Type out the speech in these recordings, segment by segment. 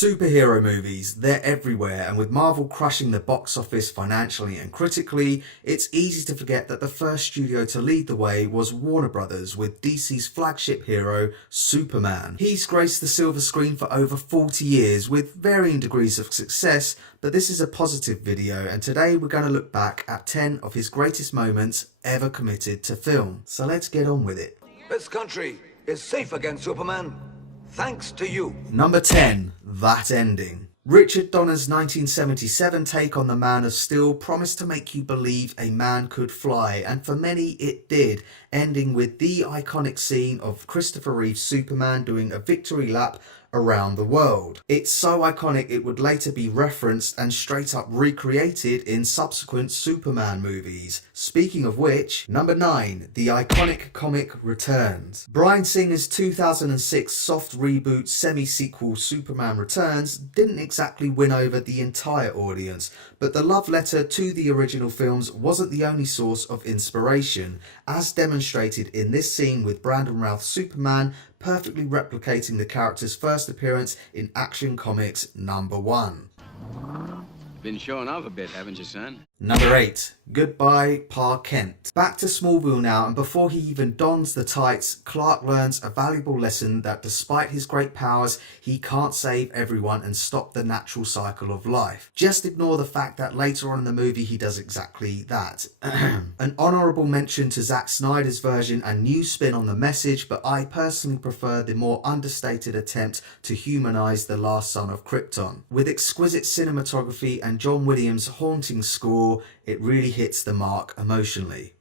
Superhero movies, they're everywhere, and with Marvel crushing the box office financially and critically, it's easy to forget that the first studio to lead the way was Warner Brothers with DC's flagship hero, Superman. He's graced the silver screen for over 40 years with varying degrees of success, but this is a positive video, and today we're going to look back at 10 of his greatest moments ever committed to film. So let's get on with it. This country is safe against Superman, thanks to you. Number 10. That ending. Richard Donner's 1977 take on the Man of Steel promised to make you believe a man could fly, and for many it did, ending with the iconic scene of Christopher Reeve's Superman doing a victory lap around the world. It's so iconic it would later be referenced and straight up recreated in subsequent Superman movies. Speaking of which, number 9, the iconic comic returns. Bryan Singer's 2006 soft reboot semi-sequel Superman Returns didn't exactly win over the entire audience, but the love letter to the original films wasn't the only source of inspiration, as demonstrated in this scene with Brandon Routh's Superman perfectly replicating the character's first appearance in Action Comics number 1. Been showing off a bit, haven't you, son? Number 8. Goodbye, Pa Kent. Back to Smallville now, and before he even dons the tights, Clark learns a valuable lesson that despite his great powers, he can't save everyone and stop the natural cycle of life. Just ignore the fact that later on in the movie he does exactly that. An honourable mention to Zack Snyder's version and new spin on the message, but I personally prefer the more understated attempt to humanise the last son of Krypton. With exquisite cinematography and John Williams' haunting score, it really hits the mark emotionally.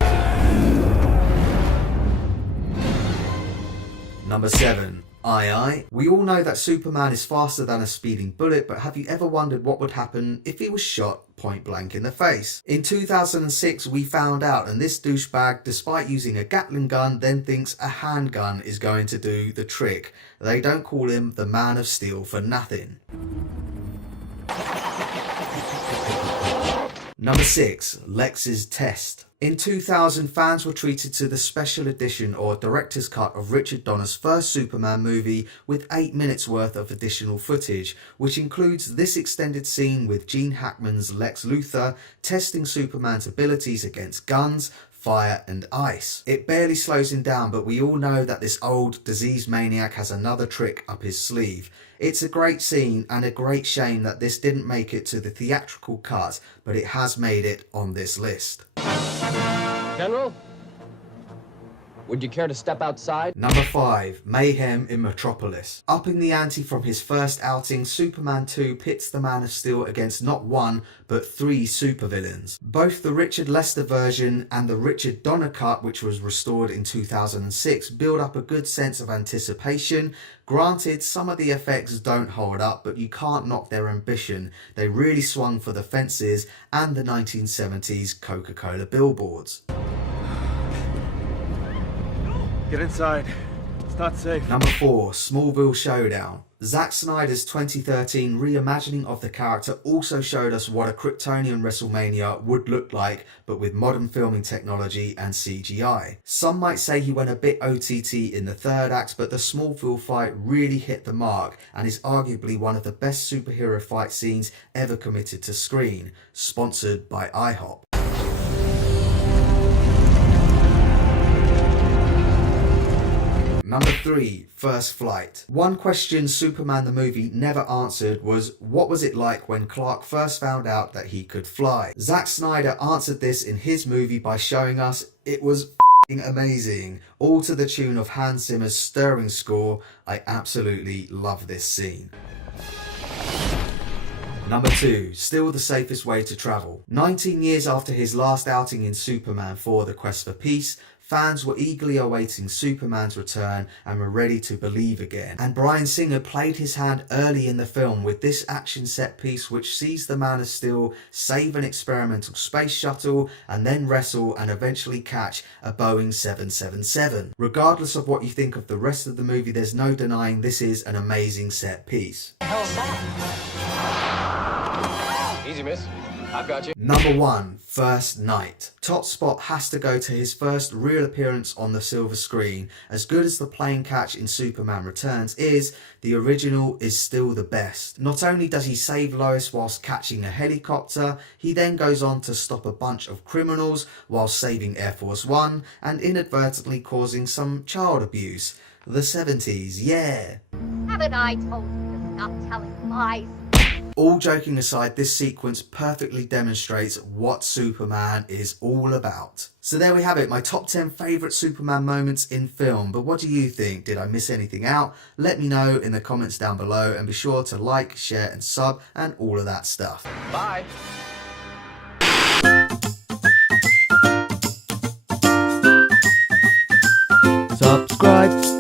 Number 7. Aye. We all know that Superman is faster than a speeding bullet, but have you ever wondered what would happen if he was shot point blank in the face? In 2006 we found out, and this douchebag, despite using a Gatling gun, then thinks a handgun is going to do the trick. They don't call him the Man of Steel for nothing. Number 6. Lexs Test. In 2000, fans were treated to the special edition or director's cut of Richard Donner's first Superman movie with 8 minutes worth of additional footage, which includes this extended scene with Gene Hackman's Lex Luthor testing Superman's abilities against guns, fire and ice. It barely slows him down, but we all know that this old diseased maniac has another trick up his sleeve. It's a great scene and a great shame that this didn't make it to the theatrical cut, but it has made it on this list. General, would you care to step outside? Number 5. Mayhem in Metropolis. Upping the ante from his first outing, Superman 2 pits the Man of Steel against not one, but 3 supervillains. Both the Richard Lester version and the Richard Donner cut, which was restored in 2006, build up a good sense of anticipation. Granted, some of the effects don't hold up, but you can't knock their ambition. They really swung for the fences and the 1970s Coca-Cola billboards. Get inside. It's not safe. Number 4. Smallville Showdown. Zack Snyder's 2013 reimagining of the character also showed us what a Kryptonian WrestleMania would look like, but with modern filming technology and CGI. Some might say he went a bit OTT in the third act, but the Smallville fight really hit the mark and is arguably one of the best superhero fight scenes ever committed to screen. Sponsored by IHOP. Number 3. First Flight. One question Superman the movie never answered was, what was it like when Clark first found out that he could fly? Zack Snyder answered this in his movie by showing us it was amazing, all to the tune of Hans Zimmer's stirring score. I absolutely love this scene. Number 2. Still the safest way to travel. 19 years after his last outing in Superman 4: The Quest for Peace, fans were eagerly awaiting Superman's return and were ready to believe again. And Bryan Singer played his hand early in the film with this action set piece, which sees the Man of Steel save an experimental space shuttle and then wrestle and eventually catch a Boeing 777. Regardless of what you think of the rest of the movie, there's no denying this is an amazing set piece. Easy, miss. I've got you. Number 1, First Night. Top spot has to go to his first real appearance on the silver screen. As good as the plane catch in Superman Returns is, the original is still the best. Not only does he save Lois whilst catching a helicopter, he then goes on to stop a bunch of criminals while saving Air Force One and inadvertently causing some child abuse. The 70s, yeah. Haven't I told you to stop telling lies? All joking aside, this sequence perfectly demonstrates what Superman is all about. So there we have it, my top 10 favourite Superman moments in film. But what do you think? Did I miss anything out? Let me know in the comments down below, and be sure to like, share and sub and all of that stuff. Bye. Subscribe.